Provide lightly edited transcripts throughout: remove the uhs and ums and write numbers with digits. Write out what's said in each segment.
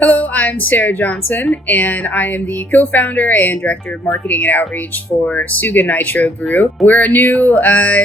Hello, I'm Sarah Johnson, and I am the co-founder and director of marketing and outreach for Suga Nitro Brew. We're a new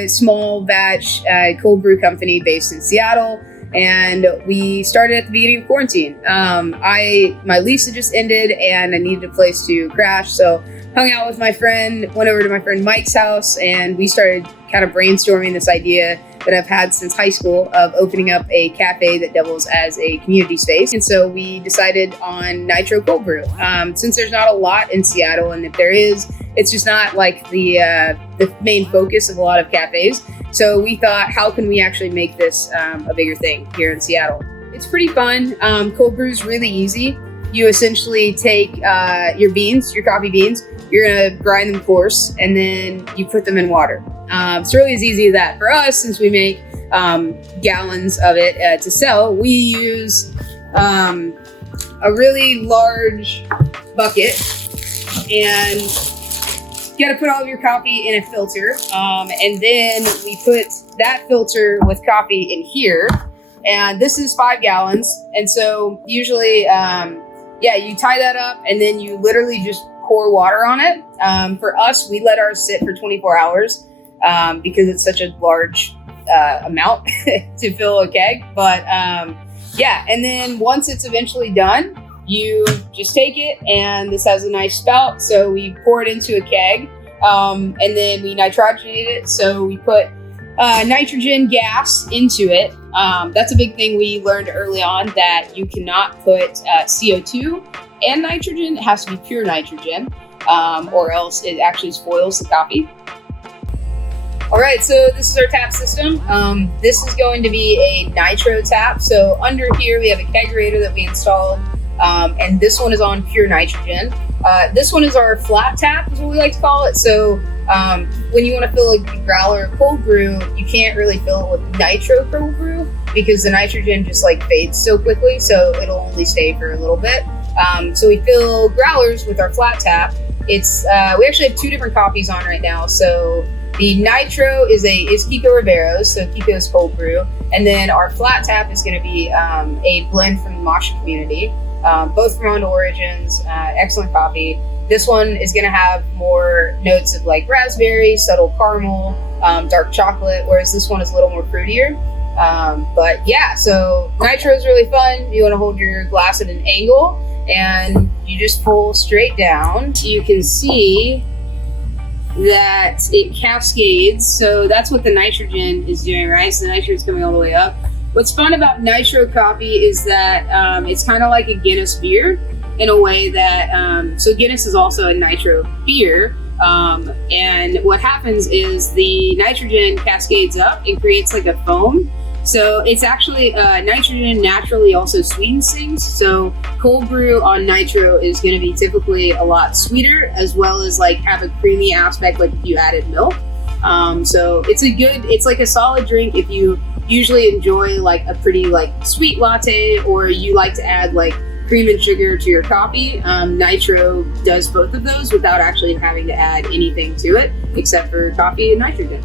small batch cold brew company based in Seattle, and we started at the beginning of quarantine. My lease had just ended, and I needed a place to crash, so hung out with my friend, went over to my friend Mike's house, and we started kind of brainstorming this idea that I've had since high school of opening up a cafe that doubles as a community space. And so we decided on Nitro Cold Brew. Since there's not a lot in Seattle, and if there is, it's just not like the main focus of a lot of cafes. So we thought, how can we actually make this a bigger thing here in Seattle? It's pretty fun. Cold brew is really easy. You essentially take your beans, your coffee beans, you're gonna grind them coarse, and then you put them in water. It's really as easy as that. For us, since we make gallons of it to sell, we use a really large bucket, and you gotta put all of your coffee in a filter, and then we put that filter with coffee in here, and this is 5 gallons. And so usually, you tie that up, and then you literally just pour water on it. For us, we let ours sit for 24 hours because it's such a large amount to fill a keg. But and then once it's eventually done, you just take it, and this has a nice spout. So we pour it into a keg, and then we nitrogenate it. So we put nitrogen gas into it. That's a big thing we learned early on, that you cannot put CO2 and nitrogen. It has to be pure nitrogen, or else it actually spoils the coffee. All right, so this is our tap system. This is going to be a nitro tap. So under here, we have a kegerator that we installed, and this one is on pure nitrogen. This one is our flat tap, is what we like to call it. So when you want to fill a growler of cold brew, you can't really fill it with nitro cold brew because the nitrogen just like fades so quickly, so it'll only stay for a little bit. So we fill growlers with our flat tap. It's we actually have 2 different coffees on right now. So the nitro is Kiko Ribero's, so Kiko's cold brew, and then our flat tap is going to be a blend from the Masha community, both from Round Origins, excellent coffee. This one is going to have more notes of like raspberry, subtle caramel, dark chocolate, whereas this one is a little more fruitier. But yeah, so nitro is really fun. You want to hold your glass at an angle, and you just pull straight down. You can see that it cascades. So that's what the nitrogen is doing, right? So the nitrogen is coming all the way up. What's fun about nitro coffee is that it's kind of like a Guinness beer in a way that, so Guinness is also a nitro beer. And what happens is the nitrogen cascades up and creates like a foam. So it's actually nitrogen naturally also sweetens things. So cold brew on nitro is going to be typically a lot sweeter, as well as like have a creamy aspect, like if you added milk. So it's like a solid drink if you usually enjoy like a pretty like sweet latte, or you like to add like cream and sugar to your coffee. Nitro does both of those without actually having to add anything to it except for coffee and nitrogen.